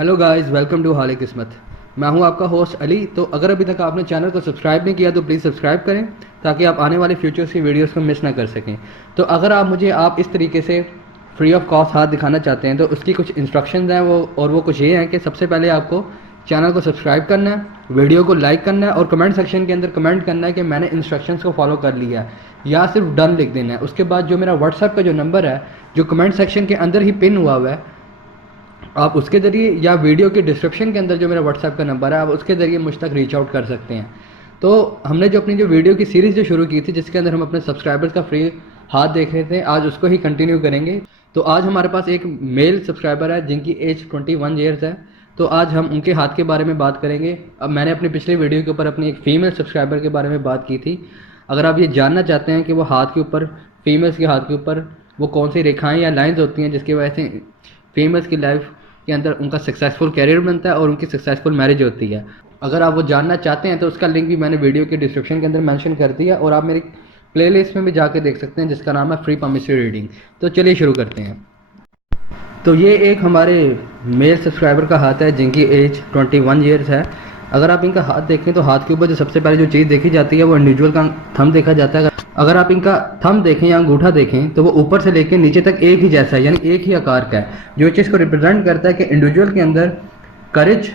Hello guys, welcome to हाल किस्मत। मैं हूं आपका होस्ट अली। तो अगर अभी तक आपने चैनल को सब्सक्राइब नहीं किया तो प्लीज़ सब्सक्राइब करें ताकि आप आने वाले फ्यूचर्स की वीडियोस को मिस ना कर सकें। तो अगर आप इस तरीके से फ्री ऑफ कॉस्ट हाथ दिखाना चाहते हैं तो उसकी कुछ इंस्ट्रक्शंस हैं वो कुछ ये हैं कि सबसे पहले आपको चैनल को सब्सक्राइब करना है, वीडियो को लाइक करना है और कमेंट सेक्शन के अंदर कमेंट करना है कि मैंने इंस्ट्रक्शंस को फॉलो कर लिया है, या सिर्फ डन लिख देना है। उसके बाद जो मेरा व्हाट्सएप का जो नंबर है जो कमेंट सेक्शन के अंदर ही पिन हुआ हुआ है, आप उसके ज़रिए या वीडियो के डिस्क्रिप्शन के अंदर जो मेरा व्हाट्सएप का नंबर है आप उसके ज़रिए मुझ तक रीच आउट कर सकते हैं। तो हमने जो अपनी जो वीडियो की सीरीज़ जो शुरू की थी जिसके अंदर हम अपने सब्सक्राइबर्स का फ्री हाथ देख रहे थे, आज उसको ही कंटिन्यू करेंगे। तो आज हमारे पास एक मेल सब्सक्राइबर है जिनकी एज 21 ईयर्स है। तो आज हम उनके हाथ के बारे में बात करेंगे। अब मैंने अपनी पिछली वीडियो के ऊपर अपनी एक फ़ीमेल सब्सक्राइबर के बारे में बात की थी। अगर आप ये जानना चाहते हैं कि वो हाथ के ऊपर, फीमेल्स के हाथ के ऊपर वो कौन सी रेखाएं या लाइंस होती हैं जिसकी वजह से फीमेल्स की लाइफ के अंदर उनका सक्सेसफुल कैरियर बनता है और उनकी सक्सेसफुल मैरिज होती है, अगर आप वो जानना चाहते हैं तो उसका लिंक भी मैंने वीडियो के डिस्क्रिप्शन के अंदर मेंशन कर दिया और आप मेरी प्लेलिस्ट में भी जाके देख सकते हैं जिसका नाम है फ्री पॉमिस्ट्री रीडिंग। तो चलिए शुरू करते हैं। तो ये एक हमारे मेल सब्सक्राइबर का हाथ है जिनकी एज 21 ईयर्स है। अगर आप इनका हाथ देखें तो हाथ के ऊपर जो सबसे पहले जो चीज़ देखी जाती है वो इंडिविजुअल का थंब देखा जाता है। अगर आप इनका थंब देखें या अंगूठा देखें तो वो ऊपर से लेकर नीचे तक एक ही जैसा है, यानी एक ही आकार का है, जो चीज़ को रिप्रेजेंट करता है कि इंडिविजुअल के अंदर करेज,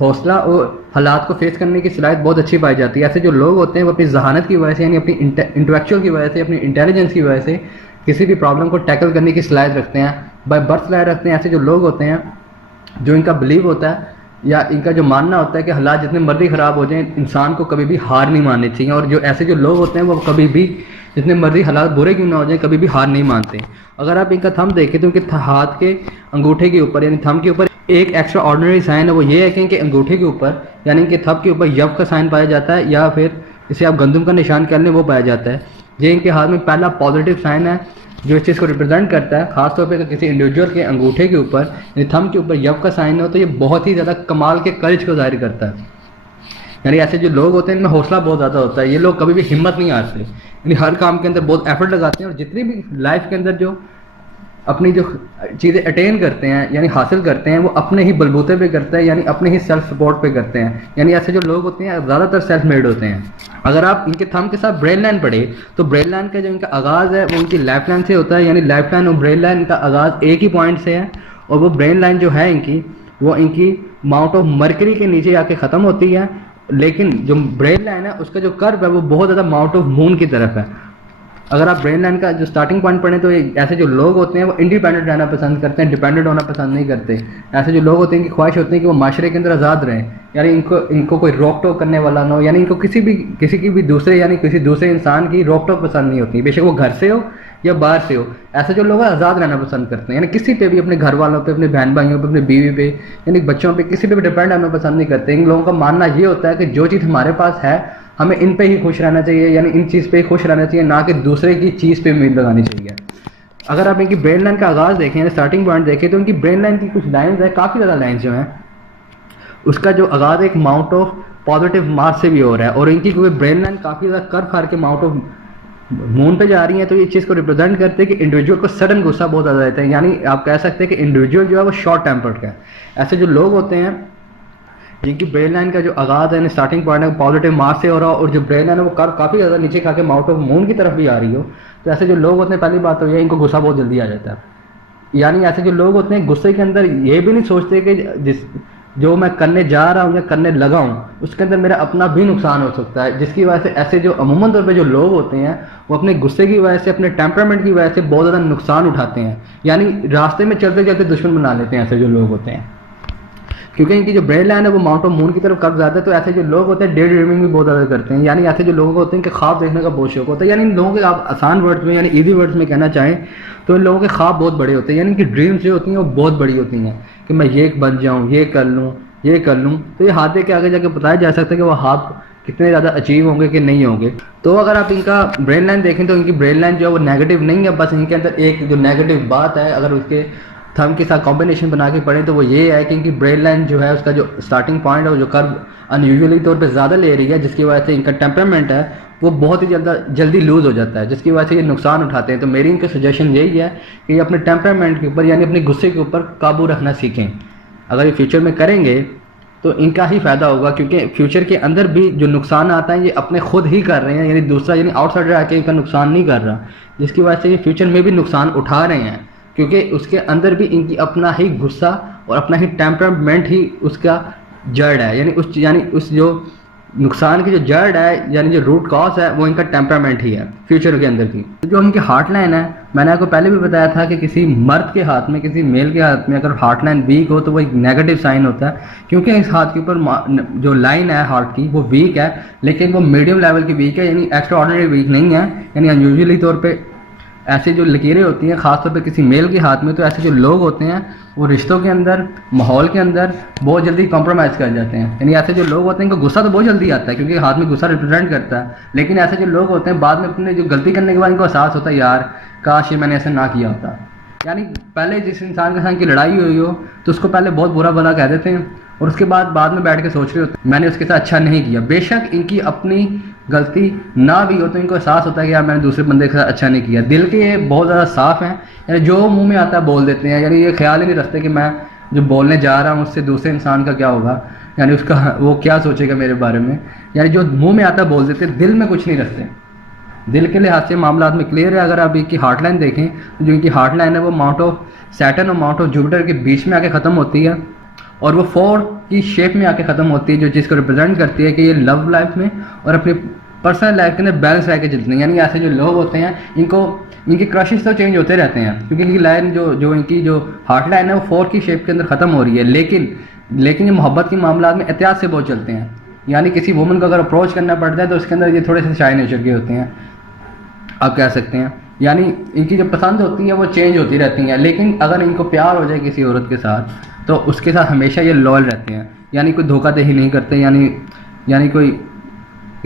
हौसला और हालात को फेस करने की सलाहियत बहुत अच्छी पाई जाती है। ऐसे जो लोग होते हैं वो अपनी जहानत की वजह से, यानी अपनी इंटेलेक्चुअल की वजह से, अपनी इंटेलिजेंस की वजह से किसी भी प्रॉब्लम को टैकल करने की सलाहियत रखते हैं, बाय बर्थ सलाहियत रखते हैं। ऐसे जो लोग होते हैं, जो इनका बिलीव होता है या इनका जो मानना होता है कि हालात जितने मर्जी ख़राब हो जाएं इंसान को कभी भी हार नहीं माननी चाहिए, और जो ऐसे जो लोग होते हैं वो कभी भी जितने मर्जी हालात बुरे क्यों ना हो जाएं कभी भी हार नहीं मानते। अगर आप इनका थंब देखें तो इनके हाथ के अंगूठे के ऊपर यानी थंब के ऊपर एक एक्स्ट्रा ऑर्डिनरी साइन है, वो ये है कि इनके अंगूठे के ऊपर यानी इनके थंब के ऊपर यव का साइन पाया जाता है, या फिर इसे आप गंदम का निशान कह लें, वो पाया जाता है। ये इनके हाथ में पहला पॉजिटिव साइन है जो इस चीज़ को रिप्रेजेंट करता है। खासतौर पे किसी इंडिविजुअल के अंगूठे के ऊपर यानी थंब के ऊपर यव का साइन हो तो ये बहुत ही ज़्यादा कमाल के करेज को जाहिर करता है। यानी ऐसे जो लोग होते हैं इनमें हौसला बहुत ज़्यादा होता है, ये लोग कभी भी हिम्मत नहीं हारते, यानी हर काम के अंदर बहुत एफर्ट लगाते हैं और जितनी भी लाइफ के अंदर जो अपनी जो चीज़ें अटेन करते हैं यानी हासिल करते हैं वो अपने ही बलबूते पे करते हैं, यानी अपने ही सेल्फ सपोर्ट पे करते हैं। यानी ऐसे जो लोग होते हैं ज़्यादातर सेल्फ मेड होते हैं। अगर आप इनके थंब के साथ ब्रेन लाइन पढ़े तो ब्रेन लाइन का जो इनका आगाज़ है वो इनकी लाइफ लाइन से होता है, यानी लाइफ लाइन और ब्रेन लाइन का आगाज़ एक ही पॉइंट से है, और वो ब्रेन लाइन जो है इनकी वो इनकी माउंट ऑफ मरकरी के नीचे आके ख़त्म होती है, लेकिन जो ब्रेन लाइन है उसका जो कर्व है वो बहुत ज़्यादा माउंट ऑफ मून की तरफ है। अगर आप ब्रेन लाइन का जो स्टार्टिंग पॉइंट पढ़ें तो ऐसे जो लोग होते हैं वो इंडिपेंडेंट रहना पसंद करते हैं, डिपेंडेंट होना पसंद नहीं करते। ऐसे जो लोग होते हैं इनकी ख्वाहिश होती है कि वो माशरे के अंदर आज़ाद रहें, यानी इनको कोई रोक टोक करने वाला ना हो, यानी इनको किसी की भी दूसरे यानी किसी दूसरे इंसान की रोक टोक पसंद नहीं होती, बेशक वो घर से हो या बाहर से हो। ऐसे जो लोग आज़ाद रहना पसंद करते हैं, यानी किसी पे भी, अपने घर वालों पे, अपने बहन भाइयों पे, अपने बीवी पे, यानी बच्चों पे, किसी पे भी डिपेंड होना पसंद नहीं करते। इन लोगों का मानना ये होता है कि जो चीज़ हमारे पास है हमें इन पे ही खुश रहना चाहिए, यानी इन चीज़ पे ही खुश रहना चाहिए, ना कि दूसरे की चीज़ पे उम्मीद लगानी चाहिए। अगर आप इनकी ब्रेन लाइन का आगाज़ देखें यानी स्टार्टिंग पॉइंट देखें तो इनकी ब्रेन लाइन की कुछ लाइंस है, काफ़ी ज़्यादा लाइंस जो हैं, उसका जो आगाज़ एक माउंट ऑफ पॉजिटिव मार्क से भी हो रहा है, और इनकी क्योंकि ब्रेन लाइन काफ़ी ज़्यादा कर्व फाड़ के माउंट ऑफ मून पे जा रही है तो ये चीज़ को रिप्रेजेंट करते हैं कि इंडिविजुअल को सडन गुस्सा बहुत ज़्यादा रहता है, यानी आप कह सकते हैं कि इंडिविजुअल जो है वो शॉर्ट टेम्पर्ड का है। ऐसे जो लोग होते हैं जिनकी ब्रेन लाइन का जो आगाज़ है स्टार्टिंग पॉइंट है पॉजिटिव मार्क से हो रहा हो और जो ब्रेन लाइन है वो कर्व काफ़ी ज़्यादा नीचे खा के माउंट ऑफ मून की तरफ भी आ रही हो, तो ऐसे जो लोग होते हैं पहली बात तो ये इनको गुस्सा बहुत जल्दी आ जाता है। यानी ऐसे जो लोग होते हैं गुस्से के अंदर ये भी नहीं सोचते कि जो मैं करने जा रहा हूँ या करने लगा हूँ उसके अंदर मेरा अपना भी नुकसान हो सकता है, जिसकी वजह से ऐसे जो अमूमन तौर पे जो लोग होते हैं वो अपने गुस्से की वजह से, अपने टेम्परामेंट की वजह से बहुत ज़्यादा नुकसान उठाते हैं, यानी रास्ते में चलते चलते दुश्मन बना लेते हैं ऐसे जो लोग होते हैं, क्योंकि इनकी जो ब्रेन लाइन है वो माउंट ऑफ मून की तरफ कर्व जाता है। तो ऐसे जो लोग होते हैं डे ड्रीमिंग भी बहुत ज़्यादा करते हैं, यानी ऐसे जो लोगों को होते हैं कि ख्वाब देखने का बहुत शौक होता है, यानी इन लोगों के आप आसान वर्ड्स में यानी ईजी वर्ड्स में कहना चाहें तो इन लोगों के ख्वाब बहुत बड़े होते हैं, यानी कि ड्रीम्स जो होती हैं वो बहुत बड़ी होती हैं कि मैं ये बन जाऊँ, ये कर लूँ, ये कर लूँ। तो ये हाथ दे के आगे जाके बताया जा सकता है कि वो हाथ कितने ज़्यादा अचीव होंगे कि नहीं होंगे। तो अगर आप इनका ब्रेन लाइन देखें तो इनकी ब्रेन लाइन जो है वो नेगेटिव नहीं है, बस इनके अंदर एक जो नेगेटिव बात है अगर उसके थंब के साथ कॉम्बिनेशन बना के पढ़ें तो वो ये है कि इनकी ब्रेन लाइन जो है उसका जो स्टार्टिंग पॉइंट है वो जो कर्व अनयूजुअली तौर पे ज़्यादा ले रही है, जिसकी वजह से इनका टेम्परामेंट है वो बहुत ही जल्दी लूज़ हो जाता है, जिसकी वजह से ये नुकसान उठाते हैं। तो मेरी इनका सजेशन यही है कि ये अपने टेम्परामेंट के ऊपर यानी अपने गुस्से के ऊपर काबू रखना सीखें। अगर ये फ्यूचर में करेंगे तो इनका ही फ़ायदा होगा, क्योंकि फ्यूचर के अंदर भी जो नुकसान आता है ये अपने खुद ही कर रहे हैं, यानी दूसरा यानी आउटसाइडर आके इनका नुकसान नहीं कर रहा, जिसकी वजह से ये फ्यूचर में भी नुकसान उठा रहे हैं, क्योंकि उसके अंदर भी इनकी अपना ही गुस्सा और अपना ही टेम्परामेंट ही उसका जड़ है, यानी उस जो नुकसान की जो जड़ है, यानी जो रूट कॉज है, वो इनका टेम्परामेंट ही है फ्यूचर के अंदर की। जो इनकी हार्ट लाइन है, मैंने आपको पहले भी बताया था कि किसी मर्द के हाथ में, किसी मेल के हाथ में अगर हार्ट लाइन वीक हो तो वो एक नेगेटिव साइन होता है, क्योंकि इस हाथ के ऊपर जो लाइन है हार्ट की वो वीक है, लेकिन वो मीडियम लेवल की वीक है, यानी एक्स्ट्रा ऑर्डिनरी वीक नहीं है। यानी अनयूजुअली तौर पर ऐसे जो लकीरें होती हैं ख़ासतौर पे किसी मेल के हाथ में, तो ऐसे जो लोग होते हैं वो रिश्तों के अंदर, माहौल के अंदर बहुत जल्दी कॉम्प्रोमाइज़ कर जाते हैं। यानी ऐसे जो लोग होते हैं इनको गुस्सा तो बहुत जल्दी आता है, क्योंकि हाथ में गुस्सा रिप्रेजेंट करता है, लेकिन ऐसे जो लोग होते हैं बाद में अपने जो गलती करने के बाद इनको एहसास होता है यार काश ये मैंने ऐसा ना किया होता। यानी पहले जिस इंसान के साथ की लड़ाई हुई हो तो उसको पहले बहुत बुरा भला कह देते हैं, और उसके बाद में बैठ के सोच रहे होते हैं मैंने उसके साथ अच्छा नहीं किया। बेशक इनकी अपनी गलती ना भी हो तो इनको एहसास होता है कि यार मैंने दूसरे बंदे के साथ अच्छा नहीं किया। दिल के ये बहुत ज़्यादा साफ़ हैं, यानी जो मुंह में आता है बोल देते हैं, यानी ये ख्याल ही नहीं रखते कि मैं जो बोलने जा रहा हूँ उससे दूसरे इंसान का क्या होगा, यानी उसका वो क्या सोचेगा मेरे बारे में। यानी जो मुंह में आता है बोल देते, दिल में कुछ नहीं रखते। दिल के लिहाज से मामला में क्लियर है। अगर आप इनकी हार्ट लाइन देखें तो जो इनकी हार्ट लाइन है वो माउंट ऑफ सैटर्न और माउंट ऑफ जुपिटर के बीच में आके ख़त्म होती है, और वो 4 की शेप में आके ख़त्म होती है, जो चीज़ को रिप्रेजेंट करती है कि ये लव लाइफ में और अपनी पर्सनल लाइफ के अंदर बैलेंस रह के चलते हैं। यानी ऐसे जो लोग होते हैं इनके क्रशेस तो चेंज होते रहते हैं, क्योंकि इनकी लाइन जो इनकी जो हार्ट लाइन है वो 4 की शेप के अंदर ख़त्म हो रही है, लेकिन ये मोहब्बत के मामला में एहतियात से बहुत चलते हैं। यानी किसी वुमन को अगर अप्रोच करना पड़ता है तो उसके अंदर ये थोड़े से शाय नेचर के होते हैं, आप कह सकते हैं। यानी इनकी जो पसंद होती है वो चेंज होती रहती हैं, लेकिन अगर इनको प्यार हो जाए किसी औरत के साथ तो उसके साथ हमेशा ये लॉयल रहते हैं, यानी कोई धोखाधड़ी नहीं करते, यानी कोई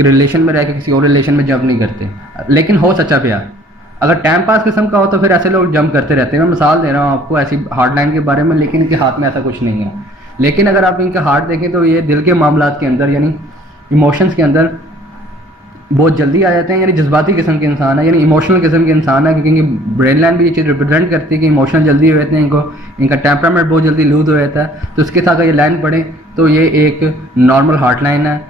रिलेशन में रह के किसी और रिलेशन में जंप नहीं करते, लेकिन हो सच्चा प्यार। अगर टाइम पास किस्म का हो तो फिर ऐसे लोग जंप करते रहते हैं। मैं मिसाल दे रहा हूँ आपको ऐसी हार्ट लाइन के बारे में, लेकिन इनके हाथ में ऐसा कुछ नहीं है। लेकिन अगर आप इनका हार्ट देखें तो ये दिल के मामलात के अंदर, यानी इमोशंस के अंदर बहुत जल्दी आ जाते हैं, यानी जज्बाती किस्म के इंसान है, यानी इमोशनल किस्म के इंसान है, क्योंकि इनकी ब्रेन लाइन भी ये चीज़ रिप्रेजेंट करती है कि इमोशनल जल्दी हो जाते हैं, इनका टेम्परामेंट बहुत जल्दी लूज हो जाता है। तो इसके साथ अगर ये लाइन पढ़े तो ये एक नॉर्मल हार्ट लाइन है,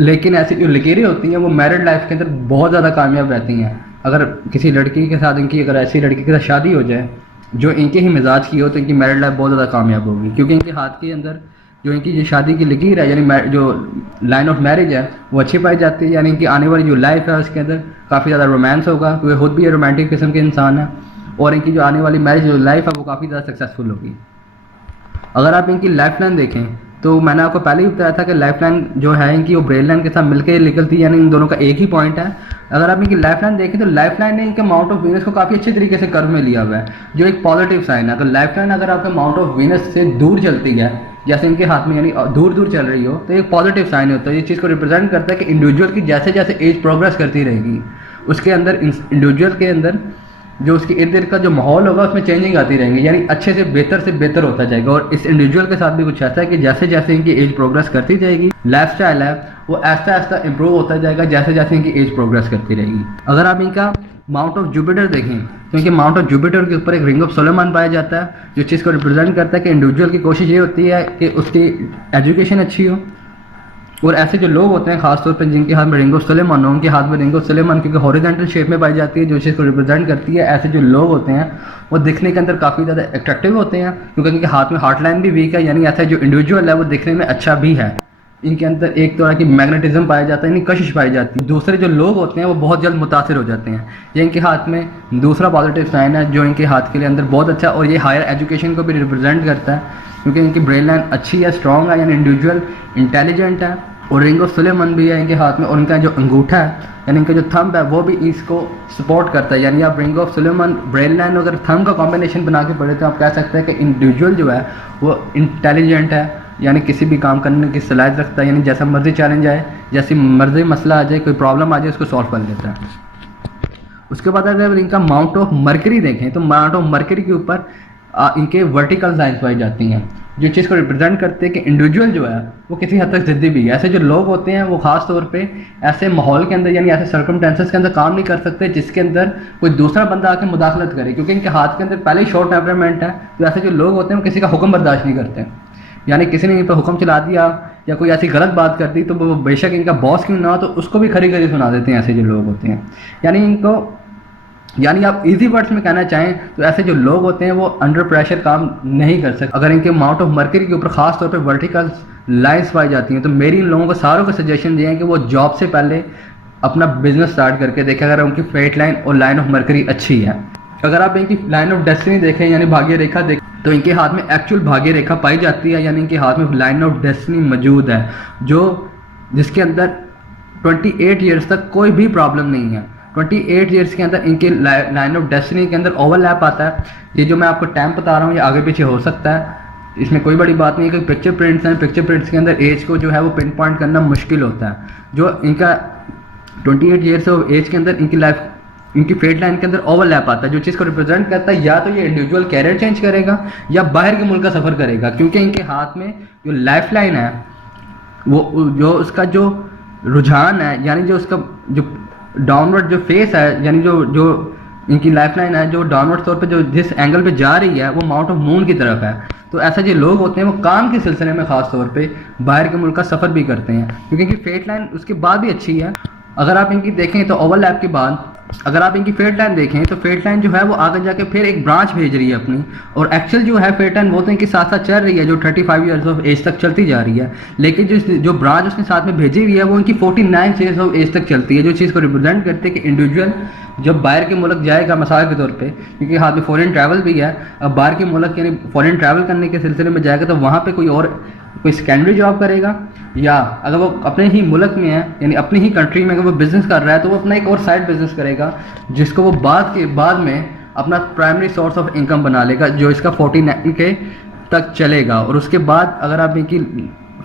लेकिन ऐसी जो लकीरें होती हैं वो मैरिड लाइफ के अंदर बहुत ज़्यादा कामयाब रहती हैं। अगर किसी लड़की के साथ अगर ऐसी लड़की के साथ शादी हो जाए जो इनके ही मिजाज की हो तो इनकी मैरिड लाइफ बहुत ज़्यादा कामयाब होगी, क्योंकि इनके हाथ के अंदर जो इनकी जो शादी की लकीर है, यानी जो लाइन ऑफ मैरिज है वो अच्छी पाई जाती है। यानी इनकी आने वाली जो लाइफ है उसके अंदर काफ़ी ज़्यादा रोमांस होगा, क्योंकि खुद भी ये रोमांटिक किस्म के इंसान है, और इनकी जो आने वाली मैरिज जो लाइफ है वो काफ़ी ज़्यादा सक्सेसफुल होगी। अगर आप इनकी लाइफ लाइन देखें तो मैंने आपको पहले ही बताया था कि लाइफ लाइन जो है इनकी वो ब्रेन लाइन के साथ मिलकर निकलती है, यानी इन दोनों का एक ही पॉइंट है। अगर आप इनकी लाइफ लाइन देखें तो लाइफ लाइन ने इनके माउंट ऑफ वीनस को काफ़ी अच्छे तरीके से कर्व में लिया हुआ है, जो एक पॉजिटिव साइन है। अगर लाइफ लाइन अगर आपके माउंट ऑफ वीनस से दूर चलती है, जैसे इनके हाथ में यानी दूर चल रही हो, तो एक पॉजिटिव साइन होता है। ये चीज़ को रिप्रेजेंट करता है कि इंडिविजुअल की जैसे जैसे एज प्रोग्रेस करती रहेगी उसके अंदर इंडिविजुअल के अंदर जो उसके इर्द गिर्द का जो माहौल होगा उसमें चेंजिंग आती रहेंगी, यानी अच्छे से बेहतर होता जाएगा। और इस इंडिविजुअल के साथ भी कुछ ऐसा है कि जैसे जैसे इनकी एज प्रोग्रेस करती जाएगी, लाइफस्टाइल है वो ऐसा इंप्रूव होता जाएगा जैसे जैसे इनकी एज प्रोग्रेस करती रहेगी। अगर आप इनका माउंट ऑफ जुपिटर देखें तो इनके माउंट ऑफ जुपिटर के ऊपर एक रिंग ऑफ सोलोमन पाया जाता है, जो चीज़ को रिप्रेजेंट करता है कि इंडिविजुअल की कोशिश ये होती है कि उसकी एजुकेशन अच्छी हो। और ऐसे जो लोग होते हैं खासतौर पर जिनके हाथ में रिंग ऑफ सोलोमन हो, उनके हाथ में रिंग ऑफ सोलोमन क्योंकि हॉरिजॉन्टल शेप में पाई जाती है, जो चीज़ को रिप्रेजेंट करती है, ऐसे जो लोग होते हैं वो दिखने के अंदर काफ़ी ज़्यादा अट्रैक्टिव होते हैं, क्योंकि इनके हाथ में हार्ट लाइन भी वीक है। यानी ऐसा जो इंडिविजुअल है वो दिखने में अच्छा भी है, इनके अंदर एक तरह की मैग्नेटिज्म पाया जाता है, यानी कशिश पाई जाती है। दूसरे जो लोग होते हैं वो बहुत जल्द मुतासिर हो जाते हैं। ये इनके हाथ में दूसरा पॉजिटिव साइन है जो इनके हाथ के लिए अंदर बहुत अच्छा, और ये हायर एजुकेशन को भी रिप्रेजेंट करता है, क्योंकि इनकी ब्रेन लाइन अच्छी है, स्ट्रॉन्ग है, यानी इंडिविजुअल इंटेलिजेंट है। और रिंग ऑफ सोलोमन भी है इनके हाथ में, और इनका जो अंगूठा है यानी इनका जो थंब है वो भी इसको सपोर्ट करता है। यानी आप ring of Solomon, brain line अगर थंब का कॉम्बिनेशन बना के पढ़े तो आप कह सकते हैं कि इंडिविजुअल जो है वो इंटेलिजेंट है, यानी किसी भी काम करने की सलाहियत रखता है, यानी जैसा मर्जी चैलेंज आए, जैसी मर्जी मसला आ जाए, कोई प्रॉब्लम आ जाए उसको सॉल्व कर लेता है। उसके बाद अगर इनका माउंट ऑफ मरकरी देखें तो माउंट ऑफ मरकरी के ऊपर इनके वर्टिकल लाइन्स पाई जाती हैं, जो चीज़ को रिप्रेजेंट करते हैं कि इंडिविजुअल जो है वो किसी हद तक ज़िद्दी भी है। ऐसे जो लोग होते हैं वो ख़ास तौर पे ऐसे माहौल के अंदर यानी ऐसे सर्कमस्टेंसेस के अंदर काम नहीं कर सकते जिसके अंदर कोई दूसरा बंदा आके मुदाखलत करे, क्योंकि इनके हाथ के अंदर पहले ही शॉर्ट टेम्परामेंट है। तो ऐसे जो लोग होते हैं वो किसी का हुक्म बर्दाश्त नहीं करते, यानी किसी ने इन पर हुक्म चला दिया या कोई ऐसी गलत बात कर दी तो वो बेशक इनका बॉस क्यों ना हो तो उसको भी खरी खरी सुना देते हैं ऐसे जो लोग होते हैं। यानी आप इजी वर्ड्स में कहना चाहें तो ऐसे जो लोग होते हैं वो अंडर प्रेशर काम नहीं कर सकते। अगर इनके माउंट ऑफ मर्करी के ऊपर खास तौर पे वर्टिकल लाइंस पाई जाती हैं तो मेरी इन लोगों को सारों को सजेशन ये है कि वो जॉब से पहले अपना बिजनेस स्टार्ट करके देखें अगर उनकी फेट लाइन और लाइन ऑफ मर्करी अच्छी है। अगर आप इनकी लाइन ऑफ डेस्टिनी देखें यानी भाग्य रेखा देखें तो इनके हाथ में एक्चुअल भाग्य रेखा पाई जाती है, यानी इनके हाथ में लाइन ऑफ डेस्टिनी मौजूद है जिसके अंदर 28 ईयर्स तक कोई भी प्रॉब्लम नहीं है। 28 ईयर्स के अंदर इनके लाइन ऑफ डेस्टिनी के अंदर ओवरलैप आता है। ये जो मैं आपको टाइम बता रहा हूँ ये आगे पीछे हो सकता है, इसमें कोई बड़ी बात नहीं है। कि पिक्चर प्रिंट्स हैं, पिक्चर प्रिंट्स के अंदर एज को जो है वो पिन पॉइंट करना मुश्किल होता है। जो इनका 28 ईयर्स ऑफ एज के अंदर इनकी फेट लाइन के अंदर ओवरलैप आता है, जो चीज़ को रिप्रेजेंट करता है या तो ये इंडिविजुअल कैरियर चेंज करेगा या बाहर के मुल्क का सफ़र करेगा, क्योंकि इनके हाथ में जो लाइफ लाइन है वो जो उसका जो रुझान है यानी जो उसका जो डाउनवर्ड जो फेस है यानी जो इनकी लाइफ लाइन है जो डाउनवर्ड तौर पे जो जिस एंगल पे जा रही है वो माउंट ऑफ मून की तरफ है। तो ऐसे जो लोग होते हैं वो काम के सिलसिले में ख़ास तौर पे बाहर के मुल्क का सफ़र भी करते हैं, क्योंकि इनकी फेट लाइन उसके बाद भी अच्छी है। अगर आप इनकी देखें तो ओवरलैप के बाद अगर आप इनकी फेट लाइन देखें तो फेट लाइन जो है वो आगे जाके फिर एक ब्रांच भेज रही है अपनी, और एक्चुअल जो है फेट लाइन वो तो इनके साथ साथ चल रही है जो 35 ईयर्स ऑफ एज तक चलती जा रही है, लेकिन जो ब्रांच उसने साथ में भेजी हुई है वो इनकी 49 ईयर्स ऑफ एज तक चलती है, जो चीज़ को रिप्रेजेंट करते हैं कि इंडिविजुअल जब बाहर के मुल्क जाएगा मिसाल के तौर पे, क्योंकि हाथ में फॉरेन ट्रैवल भी है, अब बाहर के मुल्क यानी फॉरेन ट्रैवल करने के सिलसिले में जाएगा तो वहाँ पे कोई सेकेंडरी जॉब करेगा, या अगर वो अपने ही मुल्क में है यानी अपनी ही कंट्री में अगर वो बिज़नेस कर रहा है तो वो अपना एक और साइड बिज़नेस करेगा जिसको वो बाद में अपना प्राइमरी सोर्स ऑफ इनकम बना लेगा, जो इसका 49 के तक चलेगा। और उसके बाद अगर आप इनकी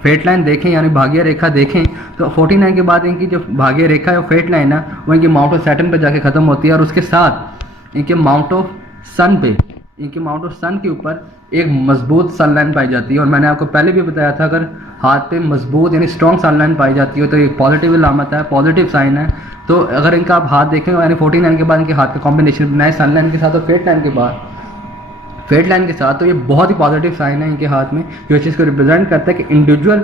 फेट लाइन देखें यानी भाग्य रेखा देखें तो 49 के बाद इनकी जो भाग्य रेखा है फेट लाइन है वो इनकी माउंट ऑफ सैटर्न पे जाके ख़त्म होती है, और उसके साथ इनके माउंट ऑफ सन के ऊपर एक मजबूत सनलाइन पाई जाती है। और मैंने आपको पहले भी बताया था अगर हाथ पे मजबूत यानी स्ट्रॉन्ग सनलाइन पाई जाती है तो ये पॉजिटिव अलामत है, पॉजिटिव साइन है। तो अगर इनका आप हाथ देखें यानी 49 के बाद इनके हाथ का कॉम्बिनेशन बनाए सनलाइन के साथ और फेट लाइन के साथ तो ये बहुत ही पॉजिटिव साइन है इनके हाथ में, जो इस चीज़ को रिप्रेजेंट करता है कि इंडिविजुअल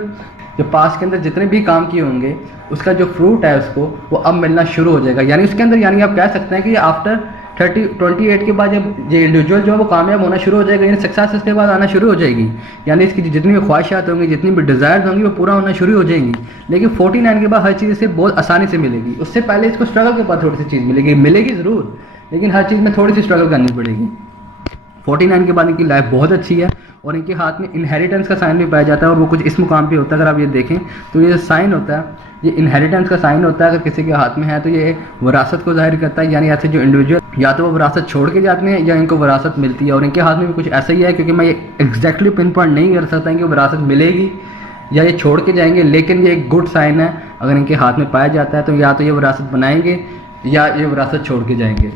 जो पास्ट के अंदर जितने भी काम किए होंगे उसका जो फ्रूट है उसको वो अब मिलना शुरू हो जाएगा। यानी उसके अंदर यानी आप कह सकते हैं कि ये आफ्टर 28 के बाद जब ये इंडिविजुअल जो है वो कामयाब होना शुरू हो जाएगा, यानी सक्सेस इसके बाद आना शुरू हो जाएगी, यानी इसकी जितनी भी ख्वाहिशात होंगी जितनी भी डिज़ायर्स होंगी वो पूरा होना शुरू हो जाएंगी। लेकिन 49 के बाद हर चीज़ इसे बहुत आसानी से मिलेगी, उससे पहले इसको स्ट्रगल के बाद थोड़ी सी चीज़ मिलेगी ज़रूर, लेकिन हर चीज़ में थोड़ी सी स्ट्रगल करनी पड़ेगी। 49 के बाद इनकी लाइफ बहुत अच्छी है और इनके हाथ में इनहेरिटेंस का साइन भी पाया जाता है, और वो कुछ इस मुकाम पे होता है। अगर आप ये देखें तो ये साइन होता है ये इनहेरिटेंस का साइन होता है, अगर किसी के हाथ में है तो ये विरासत को जाहिर करता है, यानी ऐसे जो इंडिविजुअल या तो वो विरासत छोड़ के जाते हैं या इनको विरासत मिलती है, और इनके हाथ में भी कुछ ऐसा ही है, क्योंकि मैं ये एग्जैक्टली पिन पॉइंट नहीं कर सकता कि विरासत मिलेगी या ये छोड़ के जाएंगे, लेकिन ये एक गुड साइन है अगर इनके हाथ में पाया जाता है तो या तो ये विरासत बनाएंगे या ये विरासत छोड़ के जाएंगे।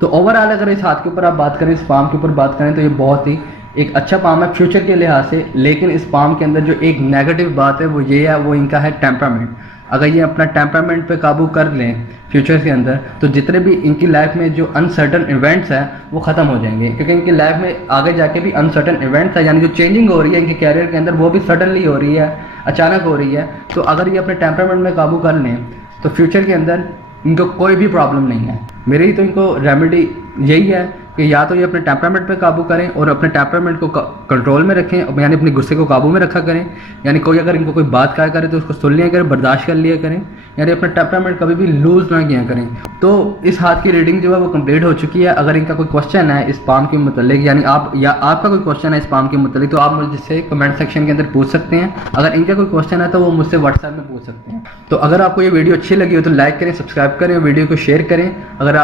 तो ओवरऑल अगर इस हाथ के ऊपर आप बात करें, इस पाम के ऊपर बात करें तो ये बहुत ही एक अच्छा पाम है फ्यूचर के लिहाज से, लेकिन इस पाम के अंदर जो एक नेगेटिव बात है वो ये है, वो इनका है टेम्परामेंट। अगर ये अपना टेम्परामेंट पे काबू कर लें फ्यूचर के अंदर तो जितने भी इनकी लाइफ में जो अनसर्टन इवेंट्स हैं वो ख़त्म हो जाएंगे, क्योंकि इनकी लाइफ में आगे जाके भी अनसर्टन इवेंट्स है, यानी जो चेंजिंग हो रही है इनके कैरियर के अंदर वो भी सडनली हो रही है, अचानक हो रही है। तो अगर ये अपने टेम्परामेंट में काबू कर लें तो फ्यूचर के अंदर इनको कोई भी प्रॉब्लम नहीं है। मेरी तो इनको रेमेडी यही है कि या तो ये अपने टेम्परामेंट पे काबू करें और अपने टेम्परामेंट को कंट्रोल में रखें, यानी अपने गुस्से को काबू में रखा करें, यानी कोई अगर इनको कोई बात कहा करे तो उसको सुन लिया करें, बर्दाश्त कर लिया करें, यानी अपना टेम्परामेंट कभी भी लूज़ ना किया करें। तो इस हाथ की रीडिंग जो है वो कंप्लीट हो चुकी है। अगर इनका कोई क्वेश्चन है इस पाम के मतलब, यानी आपका कोई क्वेश्चन है इस पाम के मतलब, तो आप मुझसे कमेंट सेक्शन के अंदर पूछ सकते हैं। अगर इनका कोई क्वेश्चन है तो वो मुझसे व्हाट्सएप में पूछ सकते हैं। तो अगर आपको ये वीडियो अच्छी लगी हो तो लाइक करें, सब्सक्राइब करें, वीडियो को शेयर करें। अगर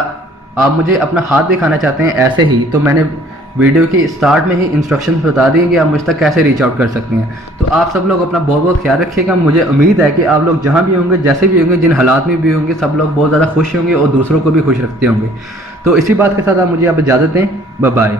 आप मुझे अपना हाथ दिखाना चाहते हैं ऐसे ही तो मैंने वीडियो की स्टार्ट में ही इंस्ट्रक्शंस बता दिए कि आप मुझ तक कैसे रीच आउट कर सकते हैं। तो आप सब लोग अपना बहुत बहुत ख्याल रखिएगा। मुझे उम्मीद है कि आप लोग जहाँ भी होंगे, जैसे भी होंगे, जिन हालात में भी होंगे, सब लोग बहुत ज़्यादा खुश होंगे और दूसरों को भी खुश रखते होंगे। तो इसी बात के साथ आप मुझे आप इजाज़त दें। Bye bye.